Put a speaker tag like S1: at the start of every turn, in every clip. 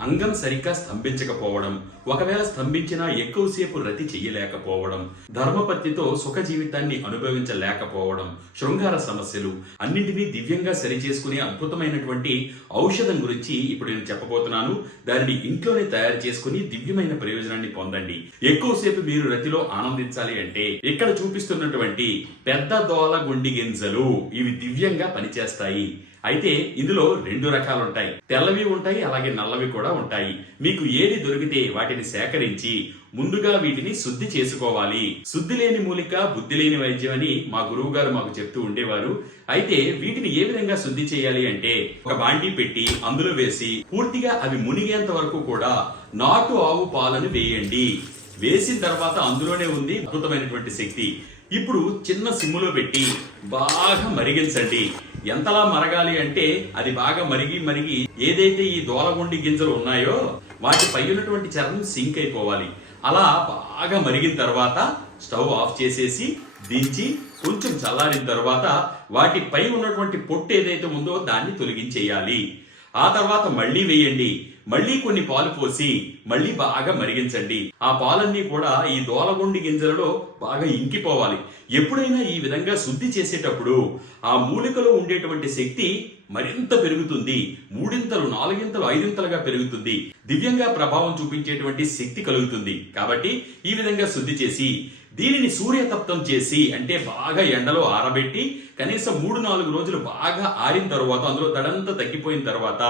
S1: అంగం సరిగ్గా స్తంభించకపోవడం ఒకవేళ స్తంభించినా ఎక్కువసేపు రతి చెయ్యలేకపోవడం ధర్మపత్నితో సుఖ జీవితాన్ని అనుభవించలేకపోవడం శృంగార సమస్యలు అన్నిటినీ దివ్యంగా సరిచేసుకునే అద్భుతమైనటువంటి ఔషధం గురించి ఇప్పుడు నేను చెప్పబోతున్నాను. దానిని ఇంట్లోనే తయారు చేసుకుని దివ్యమైన ప్రయోజనాన్ని పొందండి. ఎక్కువసేపు మీరు రతిలో ఆనందించాలి అంటే ఇక్కడ చూపిస్తున్నటువంటి పెద్ద దోల గుండి గింజలు ఇవి దివ్యంగా పనిచేస్తాయి. అయితే ఇందులో రెండు రకాలు ఉంటాయి తెల్లవి ఉంటాయి అలాగే నల్లవి కూడా ఉంటాయి. మీకు ఏది దొరికితే వాటిని సేకరించి ముందుగా వీటిని శుద్ధి చేసుకోవాలి. శుద్ధి లేని మూలిక బుద్ధి లేని వైద్యం అని మా గురువు గారు మాకు చెప్తూ ఉండేవారు. అయితే వీటిని ఏ విధంగా శుద్ధి చేయాలి అంటే ఒక బాండీ పెట్టి అందులో వేసి పూర్తిగా అవి మునిగేంత వరకు కూడా నాటు ఆవు పాలను వేయండి. వేసిన తర్వాత అందులోనే ఉంది అద్భుతమైనటువంటి శక్తి. ఇప్పుడు చిన్న సిమ్ములో పెట్టి బాగా మరిగించండి. ఎంతలా మరగాలి అంటే అది బాగా మరిగి మరిగి ఏదైతే ఈ దోలగొండి గింజలు ఉన్నాయో వాటి పై ఉన్నటువంటి చర్మం సింక్ అయిపోవాలి. అలా బాగా మరిగిన తర్వాత స్టవ్ ఆఫ్ చేసేసి దించి కొంచెం చల్లారిన తర్వాత వాటి పై ఉన్నటువంటి పొట్టు ఏదైతే ఉందో దాన్ని తొలగించేయాలి. ఆ తర్వాత మళ్ళీ వేయండి. మళ్ళీ కొన్ని పాలు పోసి మళ్ళీ బాగా మరిగించండి. ఆ పాలన్నీ కూడా ఈ దోలగుండి గింజలలో బాగా ఇంకిపోవాలి. ఎప్పుడైనా ఈ విధంగా శుద్ధి చేసేటప్పుడు ఆ మూలికలో ఉండేటువంటి శక్తి మరింత పెరుగుతుంది. మూడింతలు నాలుగింతలు ఐదింతలుగా పెరుగుతుంది. దివ్యంగా ప్రభావం చూపించేటువంటి శక్తి కలుగుతుంది. కాబట్టి ఈ విధంగా శుద్ధి చేసి దీనిని సూర్యతప్తం చేసి అంటే బాగా ఎండలో ఆరబెట్టి కనీసం మూడు నాలుగు రోజులు బాగా ఆరిన తర్వాత అందులో తడంతా తగ్గిపోయిన తర్వాత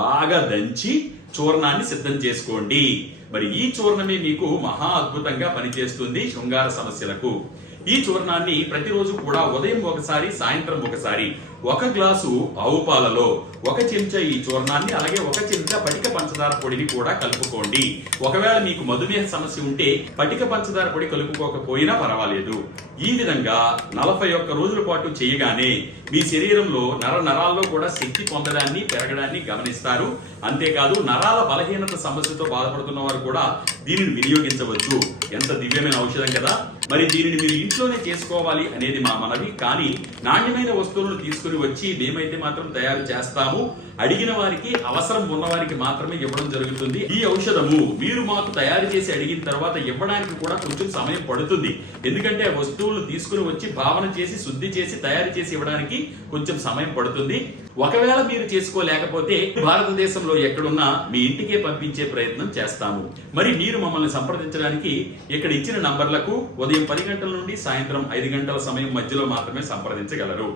S1: బాగా దంచి చూర్ణాన్ని సిద్ధం చేసుకోండి. మరి ఈ చూర్ణమే మీకు మహా అద్భుతంగా పనిచేస్తుంది శృంగార సమస్యలకు. ఈ చూర్ణాన్ని ప్రతిరోజు కూడా ఉదయం ఒకసారి సాయంత్రం ఒకసారి ఒక గ్లాసు ఆవు పాలలో ఒక చెంచా ఈ చూర్ణాన్ని అలాగే ఒక చెంచా పటిక పంచదార పొడిని కూడా కలుపుకోండి. ఒకవేళ మీకు మధుమేహ సమస్య ఉంటే పటిక పంచదార పొడి కలుపుకోకపోయినా పర్వాలేదు. ఈ విధంగా నలభై ఒక్క రోజుల పాటు చేయగానే మీ శరీరంలో నర నరాల్లో కూడా శక్తి పొందడాన్ని పెరగడాన్ని గమనిస్తారు. అంతేకాదు నరాల బలహీనత సమస్యతో బాధపడుతున్న వారు కూడా దీనిని వినియోగించవచ్చు. ఎంత దివ్యమైన ఔషధం కదా! మరి దీనిని మీరు ఇంట్లోనే చేసుకోవాలి అనేది మా మనవి. కానీ నాణ్యమైన వస్తువులను తీసుకుని వచ్చి మేమైతే మాత్రం తయారు చేస్తాము. అడిగిన వారికి అవసరం ఉన్న వారికి మాత్రమే ఇవ్వడం జరుగుతుంది. ఈ ఔషధము మీరు మాకు తయారు చేసి అడిగిన తర్వాత ఇవ్వడానికి కూడా కొంచెం సమయం పడుతుంది. ఎందుకంటే ఆ వస్తువులు తీసుకుని వచ్చి భావన చేసి శుద్ధి చేసి తయారు చేసి ఇవ్వడానికి కొంచెం సమయం పడుతుంది. ఒకవేళ మీరు చేసుకోలేకపోతే భారతదేశంలో ఎక్కడున్నా మీ ఇంటికే పంపించే ప్రయత్నం చేస్తాము. మరి మీరు మమ్మల్ని సంప్రదించడానికి ఇక్కడ ఇచ్చిన నంబర్లకు ఉదయం పది గంటల నుండి సాయంత్రం ఐదు గంటల సమయం మధ్యలో మాత్రమే సంప్రదించగలరు.